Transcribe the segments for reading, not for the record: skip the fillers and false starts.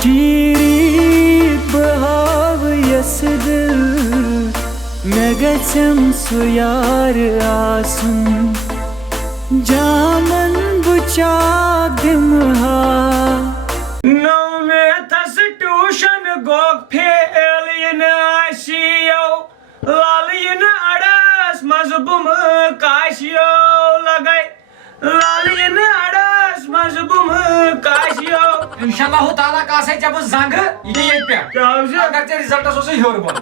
Cherry بہاو یس دل مے گژھم سُہ یار آسُن جامن بہٕ چاک دِمہٕ ہا نومیتھس ٹیوشن گوٚو پھیل یِنہٕ آسِیو لل یِنہٕ اڑس منٛز بُمہٕ کاسیو لگے لل یِنہٕ اڑس منٛز بُمہٕ کاسیو انشاءاللہ تعالیٰ کاسے جب زنگ یہ یت پہ کیا اگر ژےٚ رِزلٹس اوسُے ہیوٚر بۄن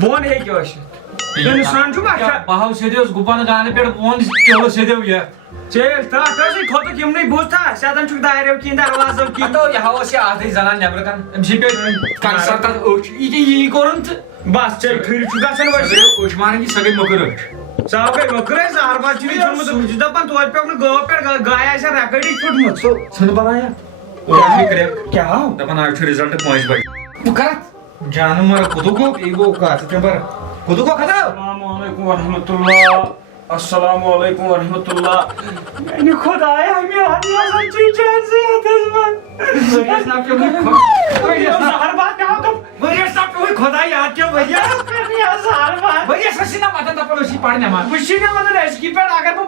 بۄن ہیٚکہِ ٲسِتھ اِنسان چھُ باسان بہٕ ہاو سیٚدیوس گُپن گانہٕ پٮ۪ٹھ بۄن ٹیوٚل سیٚدیو یتھ ژےٚ تتھ ٲسٕے کھوٚتُکھ یِمنٕے بوٗزتھا سیٚدن چھُکھ داریو کِنۍ دروازو کِنۍ ہتو یہِ ہاوس یہِ آدھٕے زنان نیبرٕ کن أمِس چھِ پیٚٹھ کنسر تتھ أچھ یی کوٚرُن تہٕ بس ژےٚ کھٕرِ چھُ گژھان ؤسِتھ أچھ مانن یہِ سۄ گٔے مٔکٕر أچھ سۄ گٔے مٔکٕر اَسہِ زہر بد چھُنہٕ ژھُنمُت بہٕ چھُس دپان توتہِ پیوٚک نہٕ گٲو پٮ۪ٹھ گاے آسہِ ہا رکٲڑی پھٕٹمٕژ ژھٕنہٕ بلایا کیٛاہ آو دپان آز چھُ رِزلٹ پانٛژِ بجہِ بہٕ کتھ جانہٕ مر کوٚدُو گوٚو یہِ گوٚو کتھ ژٕ بر کوٚدُو گوٚو ختم السلام علیکم ورحمۃ اللہ میانہِ خۄدایا مےٚ ہسا چھُ جان صحتس منٛز زہر باد مےٚ آو ؤریس تام پیوٚوُے خۄدا یاد کیٛاہ ؤریس زہر باد ؤریس ٲسی نا وتان دپان ٲسی پر نٮ۪ماز بہٕ چھُے نہٕ ونان أزکہِ پٮ۪ٹھ اگر بہٕ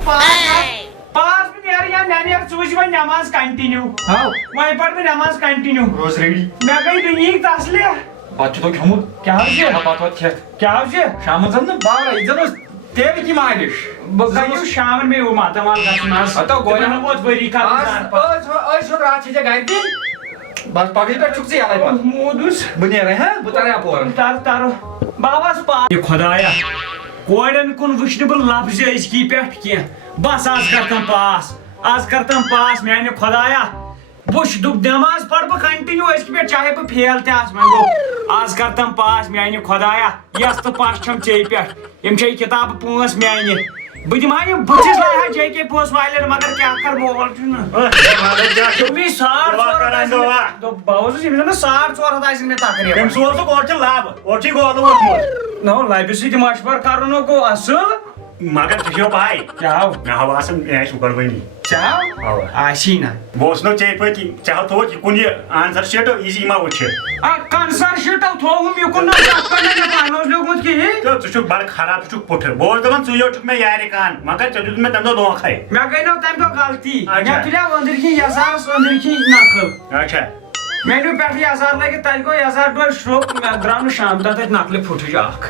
پاس بہٕ نیرٕ یا مےٚ نیرٕ ژٕ وٕچھ وۄنۍ نٮ۪ماز کنٹِنیوٗ ہاو وۄنۍ پرٕ بہٕ نٮ۪ماز کنٹِنیوٗ روز ریڈی مےٚ گٔے دُنہِکۍ تسلیہ بتہٕ چھُ تو کھیوٚمُت کیٛاہ حظ چھِ بتہٕ وتہٕ کھٮ۪تھ کیٛاہ حظ چھِ شامن زن نہٕ باورا یہِ زن اوس تیٚلہِ کی مالِش بہٕ گٔیو شامن مےٚ ماتامال گژھُن حظ ہتو گوٚو ووت ؤری کران ٲسۍ رات چھِ ژےٚ گرِ تہِ بس پگہٕچ پٮ۪ٹھ چھُکھ ژٕ یَلے پتہٕ موٗدُس بہٕ نیرے ہا بہٕ ترے اپورن ترو بابس پا خۄدایا کورٮ۪ن کُن وٕچھنہٕ بہٕ لفظِ أزکی پٮ۪ٹھ کینٛہہ بس آز کرتم پاس میانہِ خۄدایا وٕچھ دوٚپ نٮ۪ماز پرٕ بہٕ کنٹِنیوٗ أزکہِ پٮ۪ٹھ چاہے بہٕ فیل تہِ آسہٕ وۄنۍ گوٚو آز کرتم پاس میانہِ خۄدایا یس تہٕ پش چھم ژےٚ پٮ۪ٹھ یِم چھے کِتابہٕ پانٛژھ میانہِ بہٕ دِمہٕ ہا یِم بہٕ چھُس لایا جے کے پونٛسہٕ والٮ۪ن مگر کیٛاہ کر مول چھُنہٕ بہٕ اوسُس ییٚمِس زن 4,500 آسن مےٚ تقریٖبن نو لبہِ سۭتۍ مشور کرُن گوٚو اصل مگر ژےٚ چھو پاے کیٛاہ آو مےٚ ہاو آسان مےٚ آسہِ شُکربٲنی ژےٚ آو آسی نا بہٕ اوسُس نہٕ ژےٚ پٲٹھۍ ژےٚ ہاو تھوٚوُتھ یہِ کُن یہِ آنسر شیٖٹ یہِ ما وٕچھِ کنسر شیٖٹو تھووُم یِکُن نہ تتھ پٮ۪ٹھ نہٕ مےٚ پانہٕ اوس لیوٗکھمُت کِہیٖنۍ تہٕ ژٕ چھُکھ بڑٕ خراب ژٕ چھُکھ پُٹھٕ بہٕ اوسُس دپان ژٕ یوت چھُکھ مےٚ یارِ کان مگر ژےٚ دیُت مےٚ تمہِ دۄہ دھوکھے مےٚ گٔے نو تمہِ دۄہ غلطی اچھا مےٚ تُلیو أنٛدرۍ کِنۍ یزارس أنٛدرۍ کِنۍ نقل اچھا مےٚ نیوٗ پٮ۪ٹھٕ یزار لٲگِتھ تتہِ گوٚو یزار ڈوٚر شرٛوٚپ مےٚ درٛاو نہٕ شام تام تتہِ نقلہِ پھُٹٕج اکھ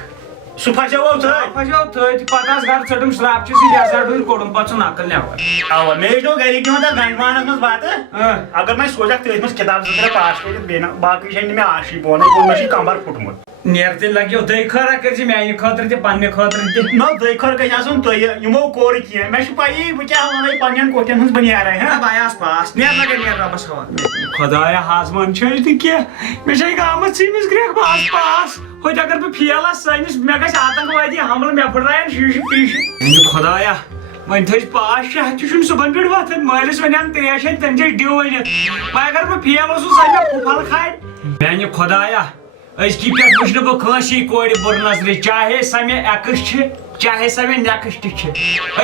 سُہ پھسیو تھٔۍ پھسیو تھٔدۍ پتہٕ آس گرٕ ژٔٹٕم شراپچہِ سۭتۍ یزار ڈوٗرۍ کوٚڑُم پتہٕ سُہ نقل نٮ۪بر اوا مےٚ ٲسۍ دۄہ گرِکۍ دِوان تتھ گنٛڈوانس منٛز بتہٕ اگر وۄنۍ سوزکھ تٔتھۍ منٛز کِتاب 2-3 پاس کٔرِتھ بیٚیہِ نہٕ باقٕے چھے نہٕ مےٚ آشی بۄنٕے کوٚر مےٚ چھُ کمبر پھُٹمُت نیر تیٚلہِ لگیو دٔے خٲرا کٔرزِ میانہِ خٲطرٕ تہِ پننہِ خٲطرٕ تہِ نہ دٔے خٲر گژھِ آسُن تۄہہِ یِمو کوٚر کینٛہہ مےٚ چھُ پَیی بہٕ کیٛاہ وَنَے پننٮ۪ن کوٹھٮ۪ن ہٕنٛز بہٕ نیرے ہا بہٕ آس پاس نیر لگے نیر رۄبس حوالہٕ خۄدایا ہازمان چھے نہٕ کینٛہہ مےٚ چھے گامس ژھٕنمٕژ گرٛٮ۪کھ بہٕ آس پاس ہوٚتہِ اگر بہٕ فیل آسہٕ سٲنِس مےٚ گژھِ آتنٛکوٲدی حملہٕ مےٚ پھٕٹرایَن شیٖشہٕ پیٖشہٕ میانہِ خۄدایا وۄنۍ تھٔچ پاس شےٚ تہِ چھُنہٕ صُبحن پٮ۪ٹھ وۄتھان مٲلِس وَنیٛام ترٛیش ہٮ۪تھ تٔمۍ چھے ڈِو ؤنِتھ وۄنۍ اگر بہٕ فیل اوسُس سۄ مےٚ پھُپھل کھالہِ میانہِ خۄدایا أزکی پٮ۪ٹھ وٕچھِ نہٕ بہٕ کٲنٛسی کورِ بُرٕ نظرِ چاہے سۄ مےٚ ایٚکٕس چھِ چاہے سۄ مےٚ نیٚکٕس تہِ چھِ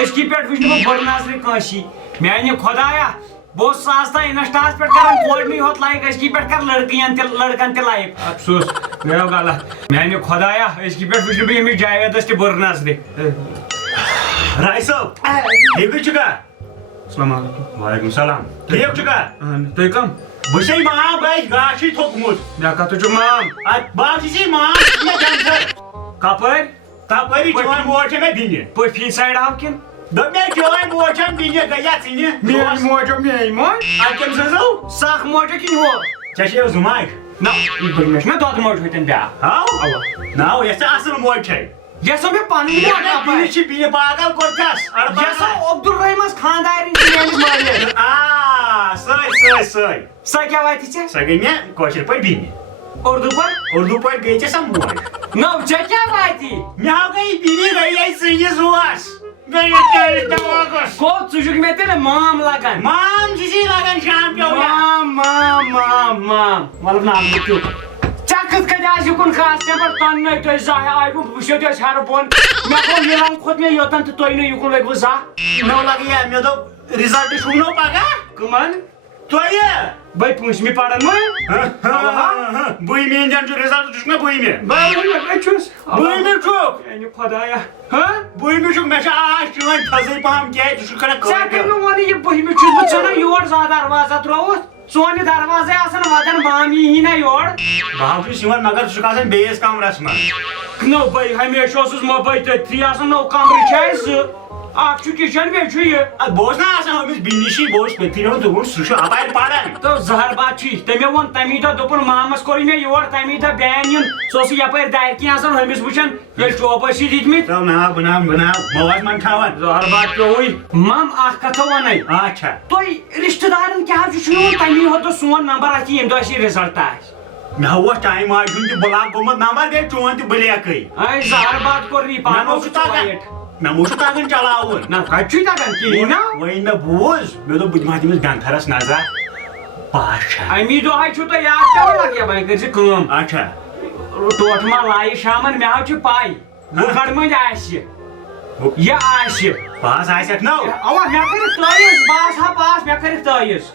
أزکی پٮ۪ٹھ وٕچھِ نہٕ بہٕ بُرٕ نظرِ کٲنٛسی میانہِ خۄدایا بہٕ اوسُس آز تام اِنسٹاہس پٮ۪ٹھ کران کورنٕے ہوت لایک أزکی پٮ۪ٹھ کر لڑکن تہِ لایک افسوس گٔیو غلط میانہِ خۄدایا أزکی پٮ۪ٹھ وٕچھِ نہٕ بہٕ ییٚمِس جاویدس تہِ بُرٕ نظرِ راے صٲب ٹھیٖکٕے چھُکھا السلام علیکُم وعلیکُم سلام ٹھیٖک چھُکھا تُہۍ کم بہٕ چھُسے مام بہٕ اَسہِ گاشٕے تھوٚکمُت مےٚ کتھ چھُ مام بہٕ چھُسے مام مےٚ کینسر کپٲرۍ تپٲری چٲنۍ موج چھےٚ مےٚ بیٚنہِ پٔفی سایڈ آو کِنہٕ دوٚپ مےٚ چٲنۍ موج چھےٚ بیٚنہِ گٔیا ژٕنہِ میٲنۍ موجو میٲنۍ موج اَدٕ کٔمۍ سٕنٛزو سکھ موجا کِنہٕ ہُہ ژےٚ چھے زٕ ماجہِ نہ مےٚ چھُنہ دۄدٕ موج ہوٚتٮ۪ن بیٛاکھ ہاو اوا ناو یۄس ژےٚ اصٕل موج چھے یۄس مےٚ پنٕنۍ موج بیٚنہِ چھِ بیٚنہِ پاگل کوٚرکھس یۄس عبدالرحیمس خاندارِنۍ چھِ میٲنِس مٲلِس سۄے سۄ کیٛاہ واتہِ ژےٚ سۄ گٔے مےٚ کٲشِر پٲٹھۍ بیٚنہِ اردو پٲٹھۍ اردو پٲٹھۍ گٔے ژےٚ سۄ موج نو ژےٚ کیٛاہ واتہِ مےٚ ہاو گٔے بیٚنہِ گٔیے ژٕنِس اوس گوٚو ژٕ چھُکھ مےٚ تیٚلہِ مام لگان مام چھُسی لگان شام مطلب نام ژےٚ کِتھ کٔنۍ آسہِ یُکُن خاص نٮ۪بر تۄہہِ تۄہہِ زانٛہہ آیوٕ وٕچھو تہِ ٲسۍ ہرٕ بۄن مےٚ گوٚو نیران کھوٚت مےٚ یوٚتن تہٕ تُہۍ نہٕ یُکُن لٔگوٕ زانٛہہ مےٚ لگے مےٚ دوٚپ رِزلٹ شوٗنو پگاہ کٕمن تۄہہِ بھائی پونسمی پڑھن وۄنۍ بہٕ میٛٲنۍ جان چھُ رِزلٹ چھُکھ نا بہمہِ بہٕ چھُس بہمہِ چھُکھ میانہِ خۄدایا ہاں بہمہِ چھُکھ مےٚ چھِ آش چٲنۍ تھزٕے پہم کیٛازِ ژٕ چھُکھ کران ژےٚ کٲم کٔمۍ ووٚن یہِ بہمہِ چھُس بہٕ ژھٕنان یور زا دروازہ ترٛووُتھ سون یہِ دروازے آسان واتان مام یی نا یور بہٕ چھُس یِوان مگر ژٕ چھُکھ آسان بیٚیِس کمرس منٛز نو بھائی ہمیشہ اوسُس موبایل تٔتھی آسان نو کمرٕ چھِ اَسہِ زٕ اکھ چھُ کچن بیٚیہِ چھُ یہِ بہٕ اوسُس نا آسان أمِس بِنِشی بہٕ اوسُس پٔتھۍ رٮ۪وان دوٚپُن سُہ چھُ اپارِ پران تو زہر بات چھُ تٔمۍ ووٚن تمی دۄہ دوٚپُن مامس کوٚر مےٚ یور تمی دۄہ بیان یُن سُہ اوس یپٲرۍ دارِ کِنۍ آسان ہُمِس وٕچھان ییٚلہِ چوب ٲسی دِتمٕتۍ ناو بناو مواد من تھاوان زہر بات پیوٚوُے مام اکھ کتھا ونے اچھا تُہۍ رشتہٕ دارن کیٛاہ حظ چھُ ووٚن تمی ہوٚت سون نمبر اتھ ییٚمہِ دۄہ اَسہِ یہِ رِزلٹ آسہِ مےٚ اوس ٹایم آز ہُنٛد تہِ بلاک گوٚمُت نمبر گٔے چون تہِ بلیکٕے اے زہر بات کوٚر ری مےٚ پانہٕ مہ چھُ تگان مےٚ مہ چھُ تگان چلاوُن نہ کتہِ چھُے تگان کِہیٖنۍ نا وۄنۍ مےٚ بوٗز مےٚ دوٚپ بہٕ دِمہٕ ہا تٔمِس گنتھرس نظر پاس چھا امی دۄہے چھُو تۄہہِ یاد پیٚوان لگیا وۄنۍ کٔرۍ زِ کٲم اچھا ٹوٹھ ما لایہِ شامن مےٚ حظ چھِ پاے بُکڑ مٔنٛزۍ آسہِ یہِ آسہِ پاس آسٮ۪کھ نو اوا مےٚ کٔرِکھ تٲیٖز بہٕ آسہٕ ہا پاس مےٚ کٔرِکھ تٲیٖز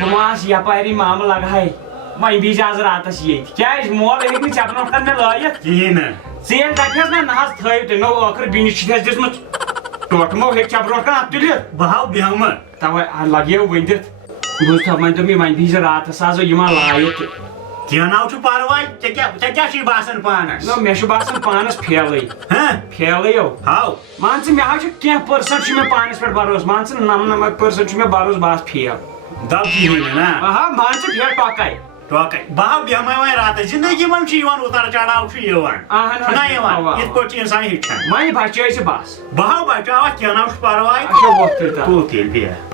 بہٕ ما آسہٕ یپٲری مامہٕ لگہے وۄنۍ بیٖزِ آز راتس ییٚتہِ کیٛازِ مول ہیٚکہِ نہٕ ژےٚ برونٛٹھ کَنہِ مےٚ لٲیِتھ کِہیٖنۍ نہٕ ژٕ ییٚلہِ دپٮ۪س نہ نہ حظ تھٲیِو تُہۍ نو ٲخٕر بیٚنہِ چھِ اَسہِ دِژمٕژ ٹوٹھ مو ہیٚکہِ ژےٚ برونٛٹھ کَنہِ اَتھ تُلِتھ بہٕ ہاو بیٚہمہٕ تَوے لگیو ؤنِتھ بہٕ اوسُس وۄنۍ دوٚپ مےٚ وۄنۍ بیٖزِ راتس آز یہِ ما لایہِ تہٕ کینٛہہ ناو چھُ پرواے ژےٚ کیٛاہ چھُے باسان پانس نو مےٚ چھُ باسان پانس فیلٕے فیلٕے او ہاو مان ژٕ مےٚ حظ چھُ کینٛہہ پٔرسنٹ چھُ مےٚ پانس پٮ۪ٹھ بروسہٕ مان ژٕ نمنمتھ% چھُ مےٚ بروسہٕ بہٕ آسہٕ فیل دب کِہیٖنۍ نہٕ نا آہا مان ژٕ فیل ٹۄکے ٹوکے بہٕ ہاو بیٚہمے وۄنۍ راتس زندگی منٛز چھُ یِوان اُتار چڑاو چھُ یِوان اہن چھُنا حظ یِوان اوا یِتھ پٲٹھۍ چھُ اِنسان ہیٚچھان وۄنۍ بچٲے ژٕ بس بہٕ ہاو بچاوتھ کینٛہہ ناو چھُ پرواے اچھا وقت تیٚلہِ تُل تیٚلہِ بیٚہہ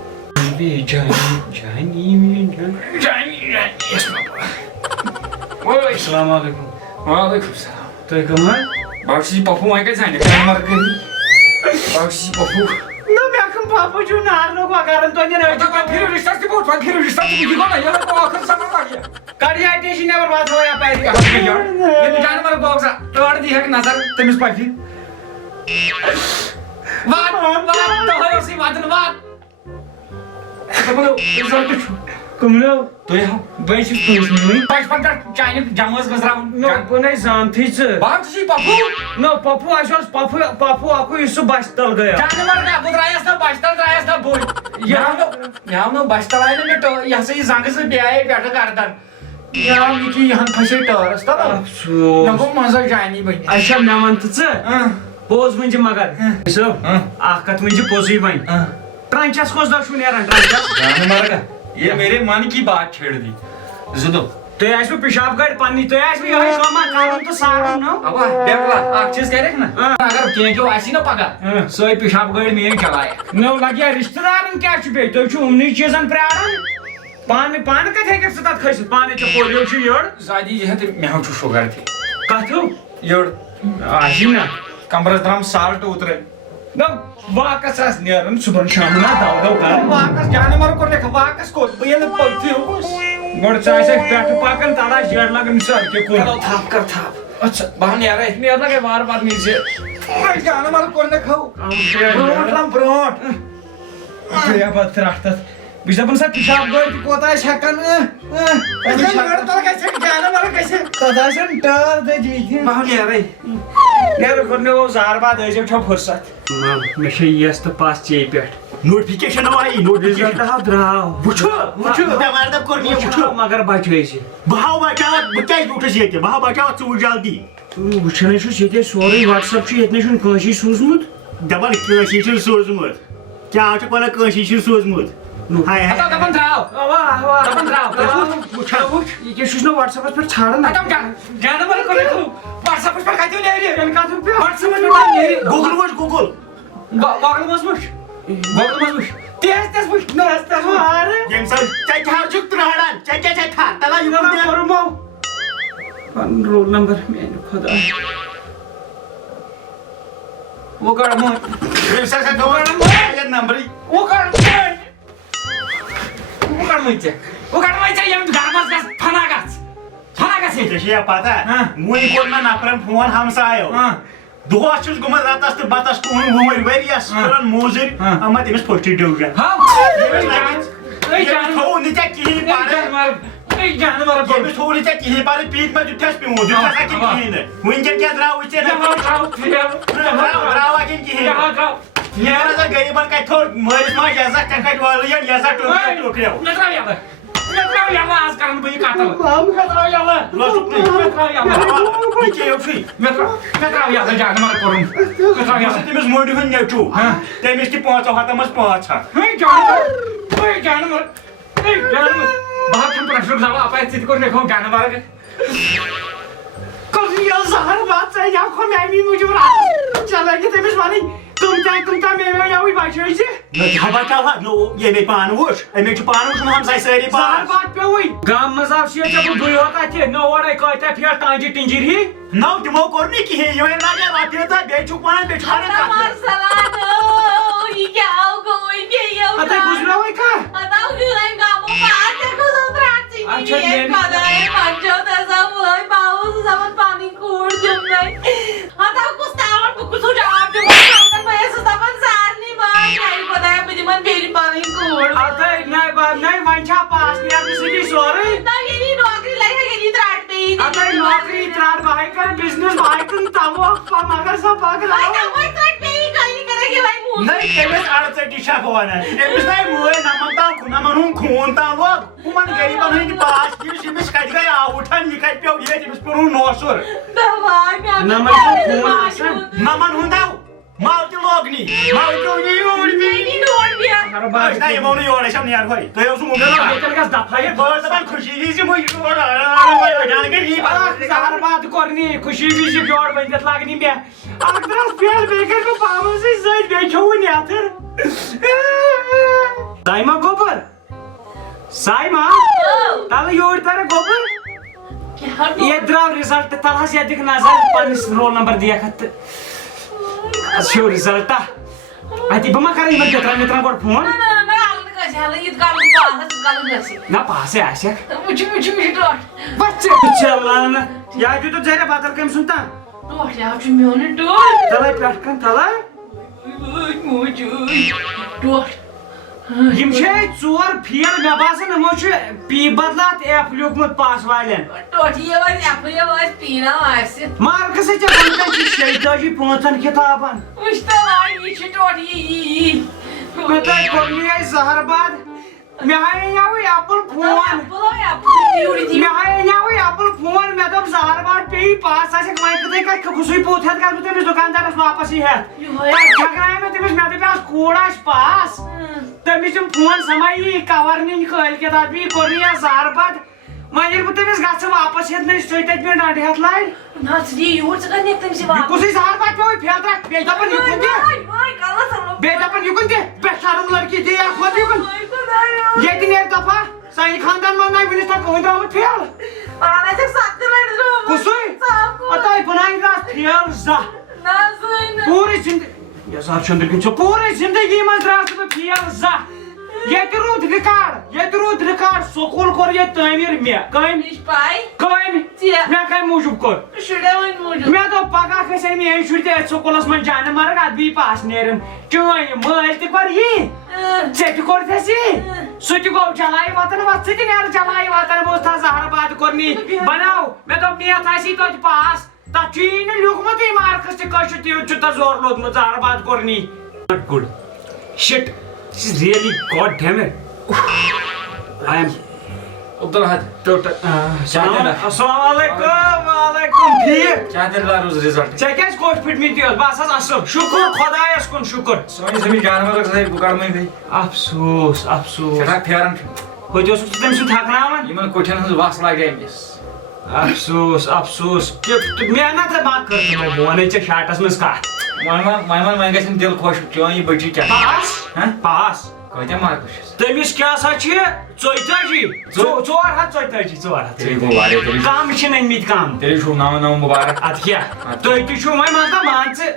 السلام علیکم وعلیکم السلام تُہۍ کٕم حظ بہٕ چھُس یہِ پۄپھوٗ وۄنۍ کَتہِ زانہِ کَمر کٔرِتھ بہٕ چھُس یہِ پۄپھوٗ نہ مےٚ کٕم پاپہٕ چھُو نارنُک وغیرہ تۄہہِ وۄنۍ پھِرِو رِشتَس تہِ بوٚڑ وۄنۍ پھِرِو رِشتَس تہِ بہٕ گوٚو نہ یہِ گوٚو ٲخٕر سَمجھ لگہِ کڑیا ٹیشن نٮ۪بر واتو یپٲری ییٚلہِ جانور بوگ سا تور دی ہیٚکہِ نظر تٔمِس پَتہٕ وات تۄہے اوسُے واتُن وات دوٚپُن رِزلٹ چھُ کٕملو تُہۍ ہاو بہٕ چھُس پوٗنٛژمہِ بچپن پٮ۪ٹھ چانہِ جمٲژ گٔژھراوُن نوٚکُنے زانتھٕے ژٕ بہٕ چھُس یہِ پۄپھوٗ نو پپوٗ اَسہِ اوس پپوٗ اکُے یُس سُہ بچہِ تل گٔیو جانور کیٛاہ بہٕ درٛایس نہٕ بچہٕ تل درٛایس نہٕ بٕے مےٚ آو نہٕ بچہٕ تل آیہِ نہٕ مےٚ یہِ ہسا یہِ زنٛگہٕ سۭتۍ بیٚیہِ پٮ۪ٹھٕ گردن مےٚ آو یہِ کہِ یہِ ہن پھسے ٹٲرس تل افسوس مےٚ گوٚو منٛزے جانی بٔنِتھ اچھا مےٚ وَن تہٕ ژٕ پوٚز ؤنۍ زِ مگر صٲب اکھ کتھ ؤنۍ زِ پوٚزُے وۄنۍ ٹرنچس کۄس دۄہ چھُو نیران ٹرنچس جانور کا یہ میرے من کی بات چھیڑ دی زٕدو تُہۍ آسوٕ پِشاب گاڑِ پننی تُہۍ آسوٕ یِہوے کٲما کرُن تہٕ سارُن نو اوا بیکلا اکھ چیٖز کَرٮ۪کھ نہ اگر کینٛہہ کیٚو آسی نہ پگاہ سۄے پِشاب گٲڑۍ میٲنۍ چلایکھ نو لگیا رشتہٕ دارن کیٛاہ چھُ بیٚیہِ تُہۍ چھِو یِمنٕے چیٖزن پرٛاران پانہٕ کتہِ ہیٚککھ ژٕ تتھ کھٔسِتھ پانے ژےٚ پولیو چھُ یٔڑ زادی یہِ تہٕ مےٚ چھُ شُگر تہِ کتھٕ یٔڑ آسی نہ کمرس درٛام سالٹ اوترے نو واکس آسہِ نیران صُبحن شامن دو کران واکس جانور کوٚرنکھ واکس کوٚت بہٕ ییٚلہِ نہٕ پٔکۍتھٕے اوس گۄڈٕ ژٕ آسکھ پٮ۪ٹھٕ پکان تتھ آسہِ جیڈ لگان سڑکہِ کُن چلو تھپھ کر تھپھ اچھا بہٕ نیرے نیرنا گٔے وارٕ وارٕ نیٖرزِ جانور کوٚرنکھ ہو برونٛٹھ درٛام برونٛٹھ گٔیا پتہٕ ترٛٹھ تتھ بہٕ چھُس دپان سا پِشاب گٲڑۍ تہِ کوتاہ آسہِ ہٮ۪کان تتھ آسن ٹٲر دٔجمٕتۍ بہٕ نیرے نیرٕ کوٚر مےٚ گوٚو زار باد ٲسۍزیو چھو فُرصت مےٚ چھِ یِیَس تہٕ پس ژے پٮ۪ٹھ نوٹفکیشن آیی نوٹفکیشن رِزلٹ حظ درٛاو وٕچھو دٮ۪ماردب کوٚر مےٚ وٕچھو مگر بچٲے ژٕ بہٕ ہاو بچاوتھ بہٕ کیٛازِ بیوٗٹھُس ییٚتہِ بہٕ ہاو بچاوتھ ژٕ وٕچھ جلدی وٕچھنَے چھُس ییٚتہِ سورُے وٹس ایپ چھُ ییٚتہِ نَے چھُنہٕ کٲنٛسی سوٗزمُت دپان کٲنٛسی چھُنہٕ سوٗزمُت کیٛاہ چھُکھ ونان کٲنٛسی چھُنہٕ سوٗزمُت ہاے ہاے دپان درٛاو دپان درٛاو وٕچھ یہِ کیٛاہ چھُس نہٕ وٹس ایپس پٮ۪ٹھ ژھانڈان جانور کوٚرنکھ وٹسیپس پٮ۪ٹھ کتہِ نیرِ کتھ پٮ۪ٹھ وٹسیپس پٮ۪ٹھ نیرِ گوٗگل وٕچھ گوٗگل گوگل منٛز وٕچھ گوگل منٛز وٕچھ تیز وٕچھ ییٚمہِ ساتہٕ ژےٚ کیٛاہ حظ چھُکھ ترٛاڑان ژےٚ کیٛاہ چھےٚ تھَر تلان یِمن دِ کوٚرمو پنُن رول نمبر میانہِ خۄدا وہ کڑ مو ییٚمہِ ساتہٕ گوٚو نمبرٕے وہ کڑ مٕے ژےٚ ییٚمہِ گرٕ منٛز گژھ فنا گژھ ژےٚ چھےٚ پتہ وُنۍ کوٚر مےٚ نفرن فون ہمسایو دۄہس چھُس گوٚمُت رتس تہٕ بتس کُہٕنۍ وُہٕرۍ ؤرۍیس کران موزوٗرۍ اما تٔمِس فٔسٹ ڈِوجن تھوٚو نہٕ ژےٚ کِہیٖنۍ پَرٕ ییٚمِس تھوٚو نہٕ ژےٚ کِہیٖنۍ پَرٕ پیٖٹ ما دیُتھَس پیوٗنٛت دیُتھَسا کِنہٕ کِہیٖنۍ نہٕ وٕنکٮ۪ن کیٛاہ درٛاوٕے ژےٚ درٛاوا کِنہٕ کِہیٖنۍ نیرا سا غریٖبن کَتہِ تھوٚو مٲلِس ماجہِ عزت ژےٚ کَتہِ وٲلۍ یہِ عزت ٹوکریو یہِ کیٛاہ چھُے تٔمِس موٚنٛڈِ ہُنٛد نیٚچوٗ تٔمِس تہِ 500 منٛز 500 زہر بات ژٕ کھو میٛانی موٗجوٗب چلے کہِ تٔمِس وَنٕنۍ تِم تام مےٚ یَوٕے بچٲے ژٕ بچاوہا ییٚمے پانہٕ وٕچھ اَمے چھُ پانہٕ وٕچھمُت ہمساے سٲری زہر بات پیوٚوُے گامہٕ منٛز آو شیٖت ژےٚ بٕے یوت اَتہِ نہٕ اورَے کۭتیاہ پھیرٕ ٹانٛجہِ ٹِنٛجِر ہی نو تِمو کوٚر نہٕ کِہیٖنۍ یِمے لاجے رۄپیہِ تہٕ بیٚیہِ چھُکھ وَنان بیٚیہِ چھُ اَتَے گُزریووٕے کانٛہہ اَتَے نَے وۄنۍ چھا پاس نیرنہٕ سۭتی سورُے اَتَے نوکری ترٛٹھ بہٕ ہَے کَرٕ بِزنِس بہٕ ہَے کٕنہٕ تَموکھ مگر سۄ پَگلاو نَے تٔمِس اَڑژٔٹی چھا بہٕ وَنان أمِس نَے مٲلۍ نَمَن ہُنٛد خوٗن تام لوگ ہُمَن غریٖبَن ہٕنٛدۍ پاس یُس أمِس کَتہِ گٔے آوُٹھن یہِ کَتہِ پیوٚو ییٚتہِ أمِس پیوٚرُن نوسُر نَمَن ہُنٛد آو مَل تہِ لوگ نی مَل پیوٚو نہٕ یوٗرۍ نَے یِمو نہٕ یور أسۍ نیرہوے تُہۍ اوسوٕ ییٚتٮ۪ن گژھِ دَفا یہِ بہٕ ٲسٕس دَپان خوشی وِزِ یِمو زہر بات کوٚرنی خوشی وِزِ بیور ؤنِتھ لَگنی مےٚ اکھ درٛاس پھیل بیٚیہِ کٔرۍ بہٕ پاورٕ سۭتۍ سۭتۍ بیٚیہِ کھیوٚوُن یَتھٕر سایما گوٚبُر سایما تَلہٕ یوٗرۍ تَرے گوٚبُر ییٚتہِ درٛاو رِزلٹ تَلہٕ حظ ییٚتہِ دِکھ نظر پنٛنِس رول نمبر دِیَکھ اَتھ تہٕ چھُو رِزلٹا اَتی بہٕ ما کَرٕ یِمن پِترَن وِترَن گۄڈٕ فون نہ پاسے آسٮ۪کھ چلان یا دیُتُتھ ژےٚ بدل کٔمۍ سُنٛد تام تَلے پٮ۪ٹھ کَن تَلے یِم چھے 4 فیل مےٚ باسان یِمو چھُ پی بدلہٕ اَتھ ایف لیوٗکھمُت پاس والٮ۪ن مارکٕس ہے ژےٚ وٕنکٮ۪ن چھِ 45 کِتابن مےٚ تۄہہِ کوٚرنٕے زہر باد مےٚ ہاے اَنیاوٕے اَپُل فون مےٚ ہاے اَنیاوٕے اَپُل فون مےٚ دوٚپ زہر باد پیٚیہِ پاس آسٮ۪کھ وۄنۍ کِتھَے کَتھِ کھُسٕے پوٚت ہٮ۪تھ گژھٕ بہٕ تٔمِس دُکاندارَس واپس یہِ ہٮ۪تھ ٹھٔکرایے مےٚ تٔمِس مےٚ دَپیٛاس کوٗر آسہِ پاس تٔمِس یِم فون سَمبھالی یہِ کَور نِنۍ کٲلۍ کٮ۪تھ بیٚیہِ کوٚرنٕے یَتھ زہر باد وۄنۍ ییٚلہِ بہٕ تٔمِس گژھٕ واپس ہٮ۪تھ مےٚ سُے تَتہِ مےٚ ڈنٛڈٕ ہٮ۪تھ لارِ کُسٕے زہر باد پیوٚوُے پھیل ترٛٹھ بیٚیہِ دَپان یِکُن دِ بیٚیہِ دَپان یِکُن دِ بے شرم لٔڑکی دِ یَتھ کھۄتہٕ یِکُن ییٚتہِ نیرِ دفعہ سانہِ خاندان منٛز نَے وٕنیُک تام کٕہٕنۍ درٛامُت پھیل کُسُے اَتَے بناوِ درٛاس پھیل زانٛہہ پوٗرٕ زِندگی یَزار چنٛدر کِنۍ چھُ پوٗرٕ زِندگی منٛز درٛاس نہٕ بہٕ پھیل زانٛہہ ییٚتہِ روٗد رِکاڈ سکوٗل کوٚر ییٚتہِ تعمیٖر مےٚ کامہِ مےٚ کَمہِ موٗجوٗب کوٚر مےٚ دوٚپ پگاہ کھسن میٲنۍ شُرۍ تہِ أتھۍ سکوٗلس منٛز جانہٕ مرگ اَتھ بیٚیہِ پاس نیرن چٲنۍ مٲلۍ تہِ کوٚر یی ژےٚ تہِ کوٚرتھَس یی سُہ تہِ گوٚو جلاے وطن ژٕ تہِ نیرٕ جلاے وطن بہٕ اوسُس تَتھ زہر باد کوٚرنی بناو مےٚ دوٚپ نِیَتھ آسی توتہِ پاس تَتھ چھُ یی نہٕ لیوٗکھمُتٕے مارکٕس تہِ کٲشُر تیوٗت چھُ تَتھ زورٕ لوٚگمُت زہر باد کوٚرنی good شِٹ This is really god damn it. I am total. Assalamualaikum. Waalaikum. ٹھیٖک ژےٚ کیٛازِ کوٚش پھٕٹمٕتۍ یوت بہٕ آسہٕ اصٕل شُکُر خۄدایَس کُن شُکُر افسوٗس ہوٚتہِ اوسُکھ ژٕ تٔمۍ سُنٛد تھکناوان افسوٗس محنت ما کٔر تِمو بہٕ وَنَے ژےٚ شاٹَس منٛز کَتھ پاس تٔمِس کیٛاہ سا چھِ 44 کَم چھِنہٕ أنۍمٕتۍ کَم اَدٕ کیٛاہ تُہۍ تہِ چھِو وۄنۍ مطلب مان ژٕ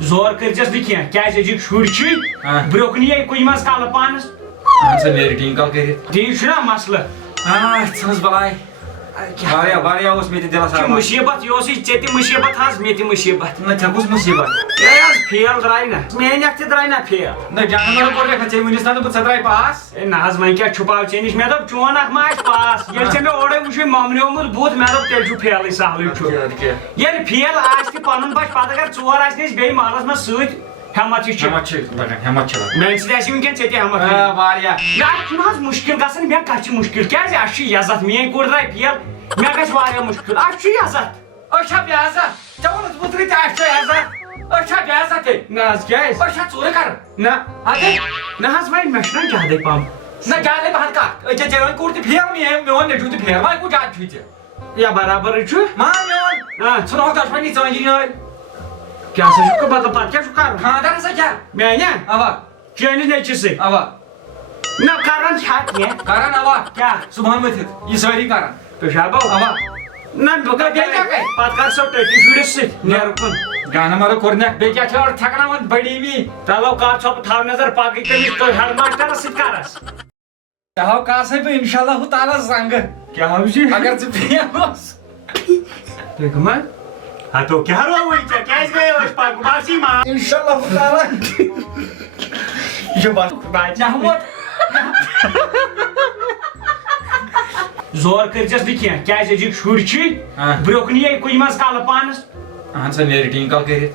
زور کٔرۍزٮ۪س نہٕ کیٚنٛہہ کیٛازِ أزِکۍ شُرۍ چھِ برٛونٛہہ کُن یہِ کُنہِ منٛز کَلہٕ پانَس تی چھُنہ مسلہٕ واریاہ اوس مےٚ تہِ دِلس یہ مصیبت یہ ژےٚ تہِ مصیبت حظ مےٚ تہِ مصیبت نہ ژےٚ کُس مُصیبت ہے حظ فیل درٛاے نہ میٲنۍ اکھ تہِ درٛاے نہ فیل نہ جانور کوٚر مےٚ ژےٚ ؤنِس نا دوٚپُتھ ژٕ درٛاے پاس ہے نہ حظ وۄنۍ کیٛاہ چھُپاو ژےٚ نِش مےٚ دوٚپ چون اکھ ما آسہِ پاس ییٚلہِ ژےٚ مےٚ اورے وٕچھُے مۄمنیومُت بُتھ مےٚ دوٚپ تیٚلہِ چھُ فیلٕے سہلٕے چھُ ییٚلہِ فیل آسہِ تہِ پنُن بچہِ پتہٕ اگر ژور آسہِ أسۍ بیٚیہِ محلس منٛز سۭتۍ ہٮ۪مت چھِ ہٮ۪مت چھِ لگان ہٮ۪مت چھِ لگان میانہِ سۭتۍ آسہِ وٕنکٮ۪ن ژےٚ تہِ ہٮ۪مت واریاہ مےٚ اَتھ چھُنہٕ حظ مُشکِل گژھان مےٚ کتھ چھِ مُشکِل کیٛازِ اَسہِ چھُ عزت میٲنۍ کوٗر درٛاے فیل مےٚ گژھِ واریاہ مُشکِل اَسہِ چھُ عزت أسۍ چھا بے عزت ژےٚ ووٚنُتھ اوترٕ تہِ اَسہِ چھُ عزت أسۍ چھا بے عزت تیٚلہِ نہ حظ کیٛازِ أسۍ چھا ژوٗرٕ کران نہ اَدٕ نہ حظ وۄنۍ مےٚ چھُنہ زیادَے پہم نہ جادے پہن کتھ أکیٛاہ ژےٚ وۄنۍ کوٚر تہِ پھیر میون نیٚچوٗ تہِ پھیر وۄنۍ کوٗت زیادٕ چھُے ژےٚ یا برابرٕے چھُ مان میون ژھٕنوکھ دۄشوٕنی ژٲنجی نٲلۍ کیٛاہ سا چھُ مطلب پتہٕ کیٛاہ چھُ کرُن خانٛدر ہسا کیٛاہ میانہِ اوا چٲنِس نیٚچوِس سۭتۍ اوا نہ کران چھا کینٛہہ کران اوا کیٛاہ صبحن ؤتھِتھ یہِ سٲری کران پیشابو اوا نہ بہٕ کَرٕ بیٚیہِ کیٛاہ کَرِ؟ پتہٕ کر سۄ ٹٔٹی شُرِس سۭتۍ نیرُکُن جانور کوٚرنکھ بیٚیہِ کیٛاہ چھِ اور تھٮ۪کناوان بٔڑی می چلو کر ژھۄپہٕ تھاو نظر پگہٕے تٔمِس ہیڈ ماسٹرس سۭتۍ کرس ژےٚ ہاو کاسے بہٕ اِنشاء اللہ تعالیٰ زنٛگہٕ کیٛاہ حظ چھِ اگر ژٕ فیل اوس تُہۍ کٕمن ہاں تو کیا روی ژےٚ کیٛازِ گٔیے أسۍ پاک باسی ما اِنشاء اللہ تعالیٰ یہِ چھُ بس محمود زور کٔرزٮ۪س نہٕ کینٛہہ کیٛازِ أزِکۍ شُرۍ چھِ برٛونٛہہ یے کُنہِ منٛز کالہٕ پانس اہن سا نیرِ ٹیٖن کال کٔرِتھ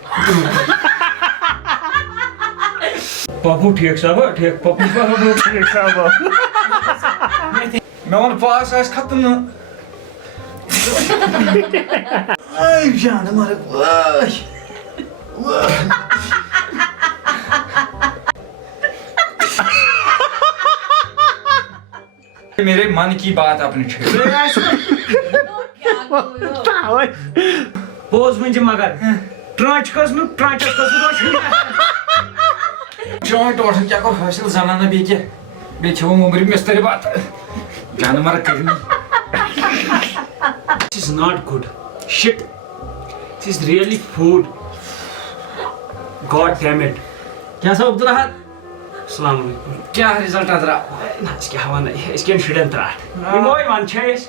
پپوٗ ٹھیٖک صٲب ٹھیٖک پپوٗ ٹھیٖک صٲب مےٚ ووٚن پاس آسہِ ختم نہٕ جانور میرے من کی بات اپنی چھِ پوٚز ؤنۍ زِ مگر ٹرٛانچ کھٔژمٕژ ٹرٛانچس کھٔژمٕژ چون ٹوٹل کیٛاہ کوٚر حٲصِل زنانہٕ بیٚیہِ کیٛاہ بیٚیہِ چھِ وۄنۍ موٚمرِ مِستٕرۍ بتہٕ جانور کٔرۍ This is not good. Shit. This is really food. God damn it. کیٛاہ سا عبدالحد السلام علیکم. کیٛاہ رِزلٹ درٛاو نہ أسۍ کیٛاہ وَنو أسۍ کٮ۪ن شُرٮ۪ن ترٛٹھ یِموے وَن چھِ أسۍ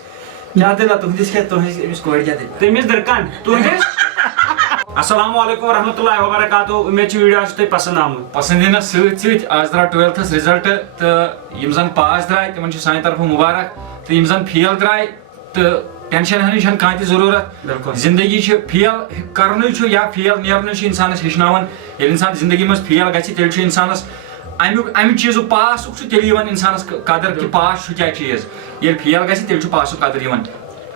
کیٛاہ دٔلیٖل تُہنٛدِس کیٛاہ تُہنٛدِس أمِس کورِ کیٛاہ دٔلیٖل تٔمِس دٕرکن تُہنٛدِس السلام علیکم ورحمۃ اللہ وبرکاتہ اُمید چھِ ویٖڈیو آسہِ تۄہہِ پسنٛد آمُت پسنٛد یِنس سۭتۍ سۭتۍ آز درٛاو 12تھس رِزلٹ تہٕ یِم زن پاس درٛاے تِمن چھُ سانہِ طرفہٕ مُبارک تہٕ یِم زن فیل درٛاے تہٕ ٹینشن ہٮ۪نٕچ چھنہٕ کانٛہہ تہِ ضروٗرت بِلکُل زندگی چھِ فیل کرنُے چھُ یا فیل نیرنُے چھُ انسانس ہیٚچھناوان ییٚلہِ انسان زندگی منٛز فیل گژھِ تیٚلہِ چھُ انسانس امہِ چیٖزُک پاسُک چھُ تیٚلہِ یِوان انسانس قدر کہِ پاس چھُ کیٛاہ چیٖز ییٚلہِ فیل گژھِ تیٚلہِ چھُ پاسُک قدر یِوان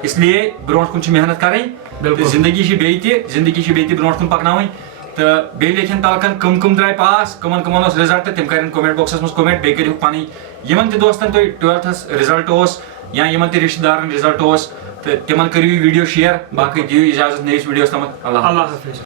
اسلیے برونٛٹھ کُن چھِ محنت کرٕنۍ تہٕ زندگی چھِ بیٚیہِ تہِ برونٛٹھ کُن پکناوٕنۍ تہٕ بیٚیہِ لیکھن تلکن کٕم درٛاے پاس کٕمن اوس رِزلٹ تِم کرن کومنٹ باکسس منٛز کومنٹ بیٚیہِ کٔرِو پنٕنۍ یِمن تہِ دوستن تۄہہِ 12تھس رِزلٹ اوس یا یِمن تہِ رِشتہٕ دارن رِزلٹ اوس تہٕ تِمن کٔرِو یہِ ویٖڈیو شِیر باقٕے دِیِو اِجازت نٔیِس ویٖڈیوس تامتھ اللہ حافظ.